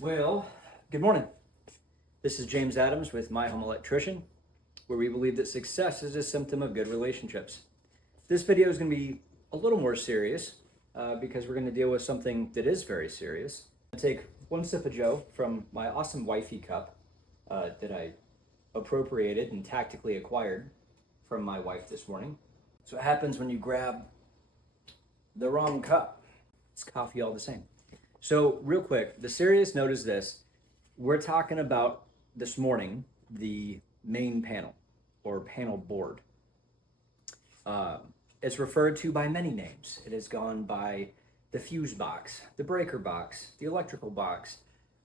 Well, good morning. This is James Adams with My Home Electrician, where we believe that success is a symptom of good relationships. This video is going to be a little more serious because we're going to deal with something that is very serious. I'm going to take one sip of Joe from my awesome wifey cup that I appropriated and tactically acquired from my wife this morning. So what happens when you grab the wrong cup? It's coffee all the same. So real quick, the serious note is this. We're talking about this morning the main panel or panel board. It's referred to by many names. It has gone by the fuse box, the breaker box, the electrical box,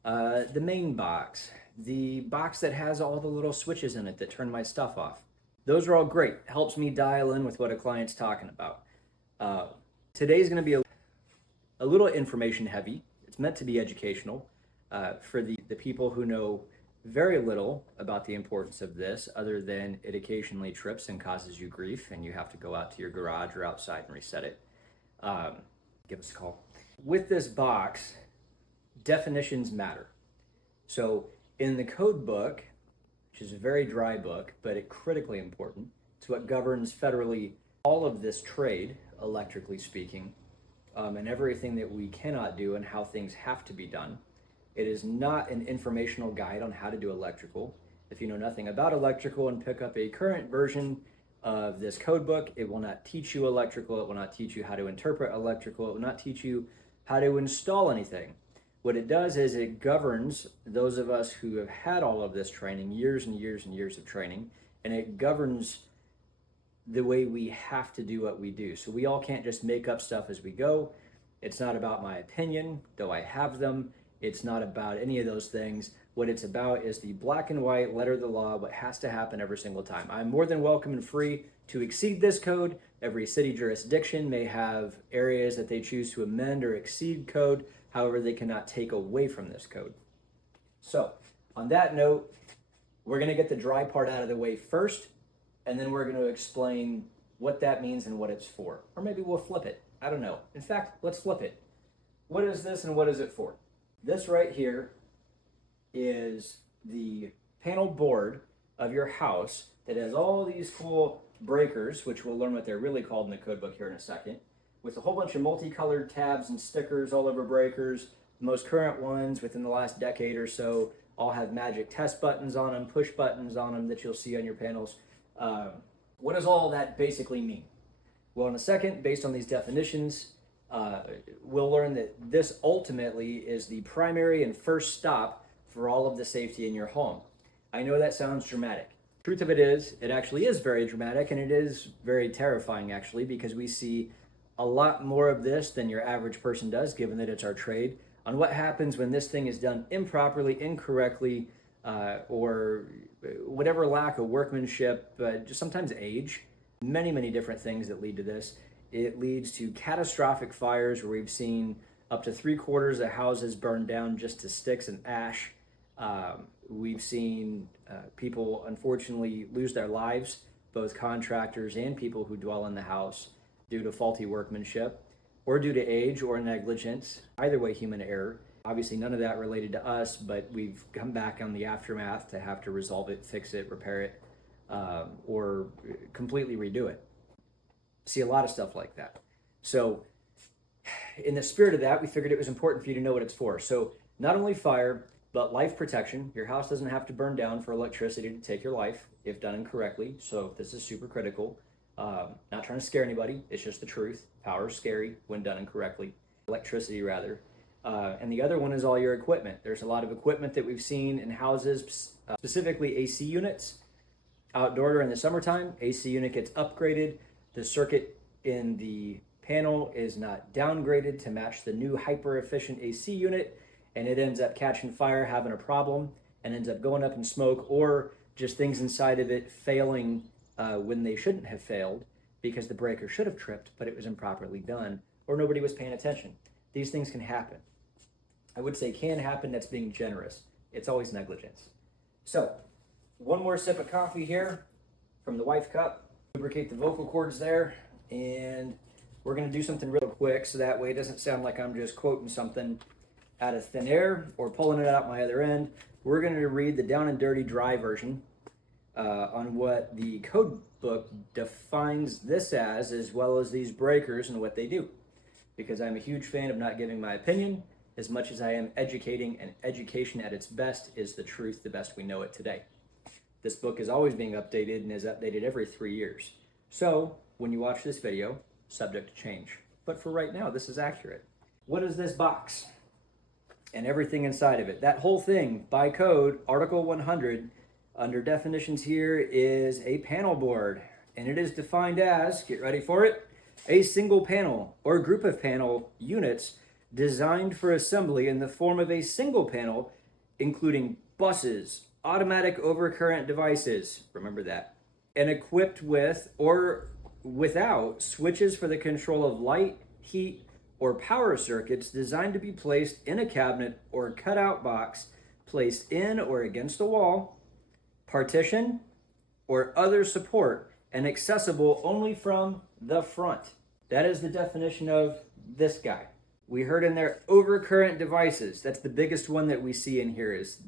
the main box, the box that has all the little switches in it that turn my stuff off. Those are all great. Helps me dial in with what a client's talking about. Today's going to be a little information heavy. It's meant to be educational for the people who know very little about the importance of this, other than it occasionally trips and causes you grief and you have to go out to your garage or outside and reset it. Give us a call. With this box, definitions matter. So in the code book, which is a very dry book, but it's critically important, it's what governs federally all of this trade, electrically speaking, and everything that we cannot do and how things have to be done. It is not an informational guide on how to do electrical. If you know nothing about electrical and pick up a current version of this code book, it will not teach you electrical. It will not teach you how to interpret electrical. It will not teach you how to install anything. What it does is it governs those of us who have had all of this training, years and years and years of training, and it governs the way we have to do what we do. So we all can't just make up stuff as we go. It's not about my opinion, though I have them. It's not about any of those things. What it's about is the black and white letter of the law, what has to happen every single time. I'm more than welcome and free to exceed this code. Every city jurisdiction may have areas that they choose to amend or exceed code. However, they cannot take away from this code. So on that note, we're gonna get the dry part out of the way first, and then we're going to explain what that means and what it's for. Or maybe we'll flip it. I don't know. In fact, let's flip it. What is this and what is it for? This right here is the panel board of your house that has all these cool breakers, which we'll learn what they're really called in the code book here in a second, with a whole bunch of multicolored tabs and stickers all over breakers. The most current ones within the last decade or so all have magic test buttons on them, push buttons on them that you'll see on your panels. What does all that basically mean? Well, in a second, based on these definitions, we'll learn that this ultimately is the primary and first stop for all of the safety in your home. I know that sounds dramatic. Truth of it is, it actually is very dramatic, and it is very terrifying actually, because we see a lot more of this than your average person does, given that it's our trade, on what happens when this thing is done improperly, incorrectly, or whatever lack of workmanship, just sometimes age, many different things that lead to this. It leads to catastrophic fires where we've seen up to 3/4 of houses burned down just to sticks and ash. We've seen people unfortunately lose their lives, both contractors and people who dwell in the house, due to faulty workmanship or due to age or negligence, either way human error. Obviously, none of that related to us, but we've come back on the aftermath to have to resolve it, fix it, repair it, or completely redo it. See a lot of stuff like that. So in the spirit of that, we figured it was important for you to know what it's for. So not only fire, but life protection. Your house doesn't have to burn down for electricity to take your life if done incorrectly. So this is super critical. Not trying to scare anybody. It's just the truth. Power is scary when done incorrectly. Electricity, rather. And the other one is all your equipment. There's a lot of equipment that we've seen in houses, specifically AC units. Outdoor during the summertime, AC unit gets upgraded. The circuit in the panel is not downgraded to match the new hyper-efficient AC unit, and it ends up catching fire, having a problem, and ends up going up in smoke, or just things inside of it failing when they shouldn't have failed because the breaker should have tripped, but it was improperly done, or nobody was paying attention. These things can happen. I would say can happen, that's being generous. It's always negligence. So, one more sip of coffee here from the wife cup. Lubricate the vocal cords there, and we're gonna do something real quick so that way it doesn't sound like I'm just quoting something. out of thin air or pulling it out my other end. We're going to read the down and dirty dry version on what the code book defines this as well as these breakers and what they do. Because I'm a huge fan of not giving my opinion as much as I am educating, and education at its best is the truth, the best we know it today. This book is always being updated and is updated every 3 years. So when you watch this video, subject to change. But for right now, this is accurate. What is this box? And everything inside of it. That whole thing, by code, Article 100, under definitions here, is a panel board. And it is defined as, get ready for it, a single panel or group of panel units designed for assembly in the form of a single panel, including buses, automatic overcurrent devices, remember that, and equipped with or without switches for the control of light, heat, or power circuits, designed to be placed in a cabinet or cutout box placed in or against a wall, partition, or other support, and accessible only from the front. That is the definition of this guy. We heard in there overcurrent devices. That's the biggest one that we see in here is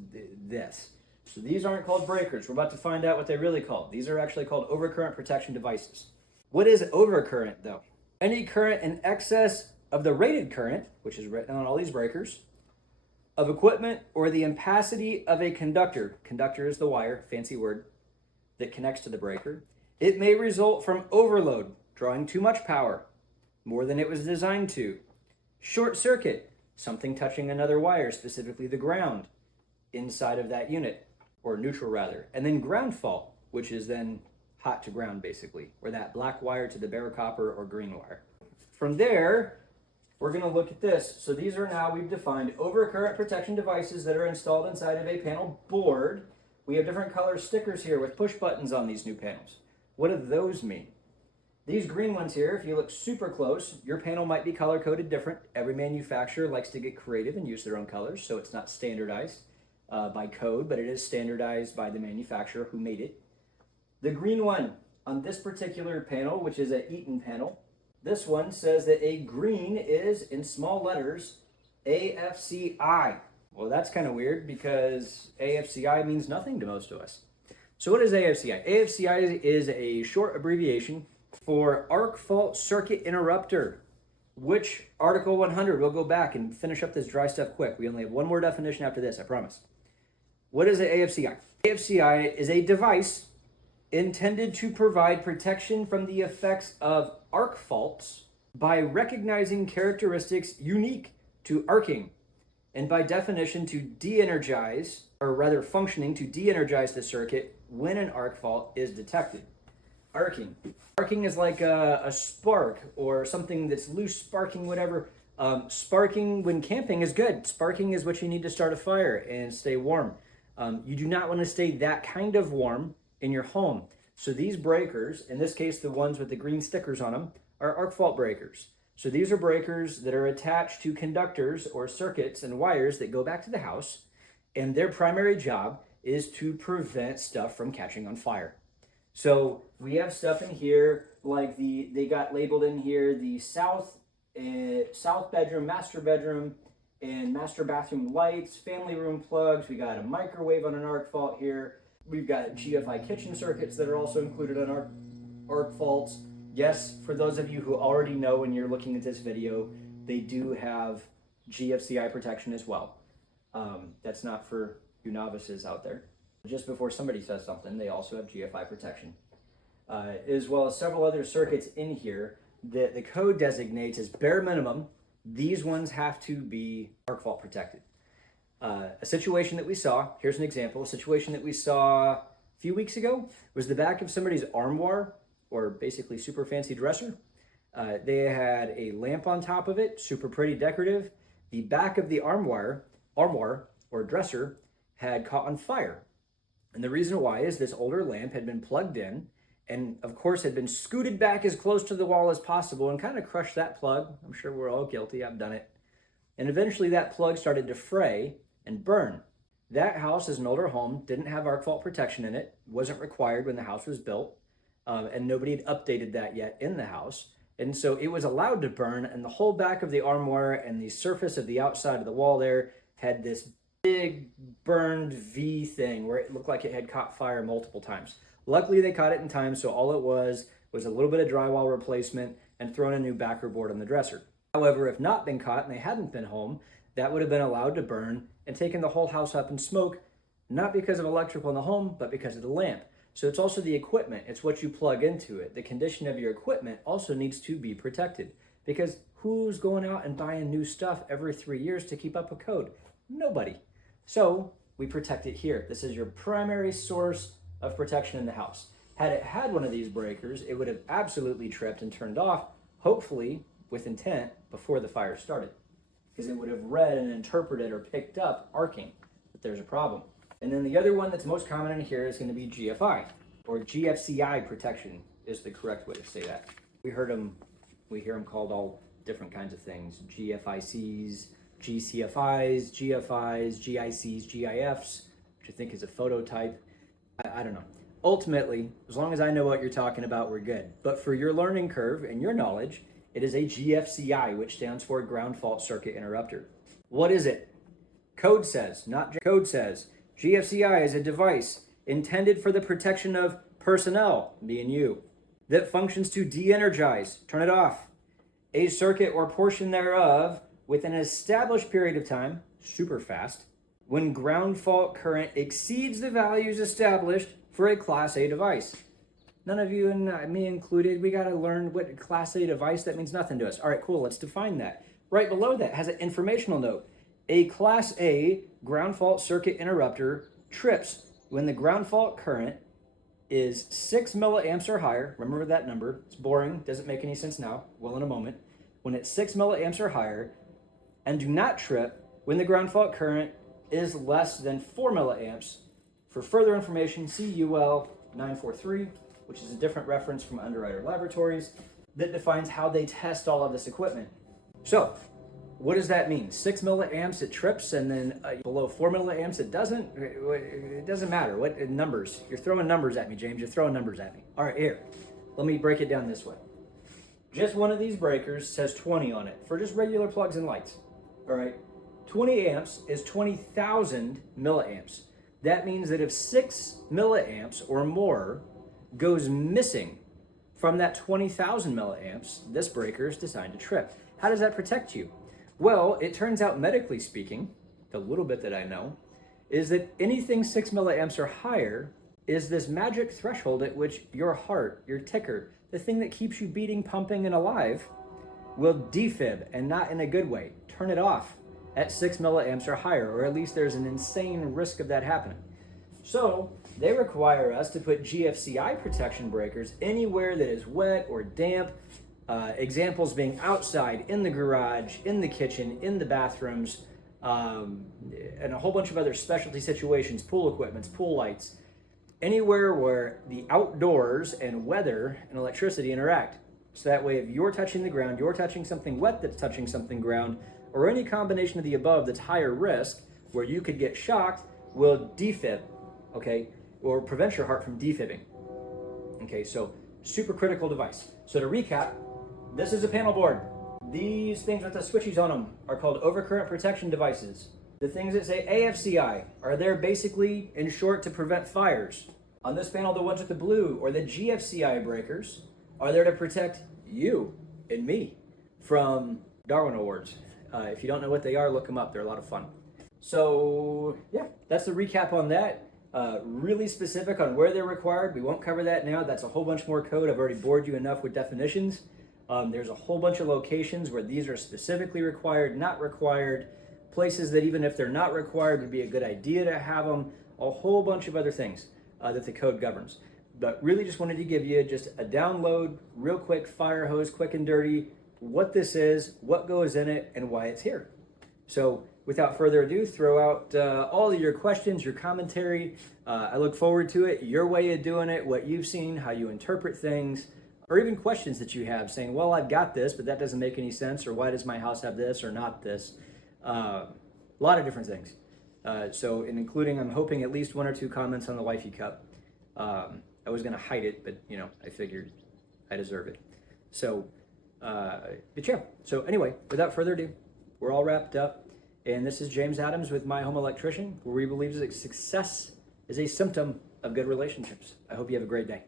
this. So these aren't called breakers. We're about to find out what they're really called. These are actually called overcurrent protection devices. What is overcurrent though? Any current in excess of the rated current, which is written on all these breakers, of equipment or the ampacity of a conductor. Conductor is the wire, fancy word, that connects to the breaker. It may result from overload, drawing too much power, more than it was designed to. Short circuit, something touching another wire, specifically the ground, inside of that unit, or neutral rather. And then ground fault, which is then hot to ground basically, or that black wire to the bare copper or green wire. From there, we're going to look at this. So these are now, we've defined overcurrent protection devices that are installed inside of a panel board. We have different color stickers here with push buttons on these new panels. What do those mean? These green ones here, if you look super close, your panel might be color coded different. Every manufacturer likes to get creative and use their own colors, so it's not standardized by code, but it is standardized by the manufacturer who made it. The green one on this particular panel, which is an Eaton panel, this one says that a green is, in small letters, AFCI. Well, that's kind of weird because AFCI means nothing to most of us. So what is AFCI? AFCI is a short abbreviation for arc fault circuit interrupter, which Article 100, we'll go back and finish up this dry stuff quick. We only have one more definition after this, I promise. What is an AFCI? AFCI is a device intended to provide protection from the effects of arc faults by recognizing characteristics unique to arcing, and by definition to de-energize, or rather functioning to de-energize the circuit when an arc fault is detected. Arcing. Arcing is like a spark or something that's loose, sparking, whatever. Sparking when camping is good. Sparking is what you need to start a fire and stay warm. You do not want to stay that kind of warm in your home. So these breakers, in this case the ones with the green stickers on them, are arc fault breakers. So these are breakers that are attached to conductors or circuits and wires that go back to the house, and their primary job is to prevent stuff from catching on fire. So we have stuff in here like they got labeled in here the south bedroom, master bedroom, and master bathroom lights, family room plugs. We got a microwave on an arc fault here. We've got GFI kitchen circuits that are also included on arc faults. Yes, for those of you who already know when you're looking at this video, they do have GFCI protection as well. That's not for you novices out there. Just before somebody says something, they also have GFI protection. As well as several other circuits in here that the code designates as bare minimum. These ones have to be arc fault protected. A situation that we saw, here's an example, a situation that we saw a few weeks ago was the back of somebody's armoire, or basically super fancy dresser. They had a lamp on top of it, super pretty decorative. The back of the armoire or dresser had caught on fire. And the reason why is this older lamp had been plugged in and of course had been scooted back as close to the wall as possible and kind of crushed that plug. I'm sure we're all guilty, I've done it. And eventually that plug started to fray and burn. That house is an older home, didn't have arc fault protection in it, wasn't required when the house was built, and nobody had updated that yet in the house. And so it was allowed to burn, and the whole back of the armoire and the surface of the outside of the wall there had this big burned V thing where it looked like it had caught fire multiple times. Luckily, they caught it in time, so all it was a little bit of drywall replacement and thrown a new backer board on the dresser. However, if not been caught and they hadn't been home, that would have been allowed to burn and taken the whole house up in smoke, not because of electrical in the home, but because of the lamp. So it's also the equipment. It's what you plug into it. The condition of your equipment also needs to be protected, because who's going out and buying new stuff every 3 years to keep up with code? Nobody. So we protect it here. This is your primary source of protection in the house. Had it had one of these breakers, it would have absolutely tripped and turned off, hopefully with intent, before the fire started, because it would have read and interpreted or picked up arcing that there's a problem. And then the other one that's most common in here is going to be GFI, or GFCI protection is the correct way to say that. We hear them called all different kinds of things: GFICs, GCFIs, GFIs, GICs, GIFs, which I think is a photo type. I don't know. Ultimately, as long as I know what you're talking about, we're good. But for your learning curve and your knowledge, it is a GFCI, which stands for ground fault circuit interrupter. What is it? Code says, code says, GFCI is a device intended for the protection of personnel, me and you, that functions to de-energize, turn it off, a circuit or portion thereof within an established period of time, super fast, when ground fault current exceeds the values established for a Class A device. None of you, and me included, we got to learn what Class A device, that means nothing to us. All right, cool, let's define that. Right below that has an informational note. A Class A ground fault circuit interrupter trips when the ground fault current is 6 milliamps or higher. Remember that number. It's boring, doesn't make any sense now. Well, in a moment. When it's 6 milliamps or higher, and do not trip when the ground fault current is less than 4 milliamps. For further information, see UL 943, which is a different reference from Underwriter Laboratories that defines how they test all of this equipment. So, what does that mean? 6 milliamps it trips, and then below 4 milliamps it doesn't? It doesn't matter. What numbers? You're throwing numbers at me, James. You're throwing numbers at me. All right, here. Let me break it down this way. Just one of these breakers says 20 on it for just regular plugs and lights. All right. 20 amps is 20,000 milliamps. That means that if 6 milliamps or more goes missing from that 20,000 milliamps, this breaker is designed to trip. How does that protect you? Well, it turns out, medically speaking, the little bit that I know, is that anything 6 milliamps or higher is this magic threshold at which your heart, your ticker, the thing that keeps you beating, pumping, and alive, will defib, and not in a good way. Turn it off at 6 milliamps or higher, or at least there's an insane risk of that happening. So they require us to put GFCI protection breakers anywhere that is wet or damp. Examples being outside, in the garage, in the kitchen, in the bathrooms, and a whole bunch of other specialty situations, pool equipments, pool lights, anywhere where the outdoors and weather and electricity interact. So that way, if you're touching the ground, you're touching something wet that's touching something ground, or any combination of the above that's higher risk, where you could get shocked, will defib, okay? Or prevent your heart from defibbing. Okay, so super critical device. So to recap, this is a panel board. These things with the switches on them are called overcurrent protection devices. The things that say AFCI are there basically, in short, to prevent fires. On this panel, the ones with the blue, or the GFCI breakers, are there to protect you and me from Darwin Awards. If you don't know what they are, look them up. They're a lot of fun. So yeah, that's the recap on that. Really specific on where they're required. We won't cover that now. That's a whole bunch more code. I've already bored you enough with definitions. There's a whole bunch of locations where these are specifically required, not required, places that even if they're not required would be a good idea to have them, a whole bunch of other things that the code governs. But really just wanted to give you just a download, real quick, fire hose, quick and dirty, what this is, what goes in it, and why it's here. So without further ado, throw out all of your questions, your commentary. I look forward to it, your way of doing it, what you've seen, how you interpret things, or even questions that you have saying, well, I've got this, but that doesn't make any sense, or why does my house have this or not this? A lot of different things. So including, I'm hoping at least 1 or 2 comments on the wifey cup. I was gonna hide it, but I figured I deserve it. So But yeah, so anyway, without further ado, we're all wrapped up. And this is James Adams with My Home Electrician, where we believe that success is a symptom of good relationships. I hope you have a great day.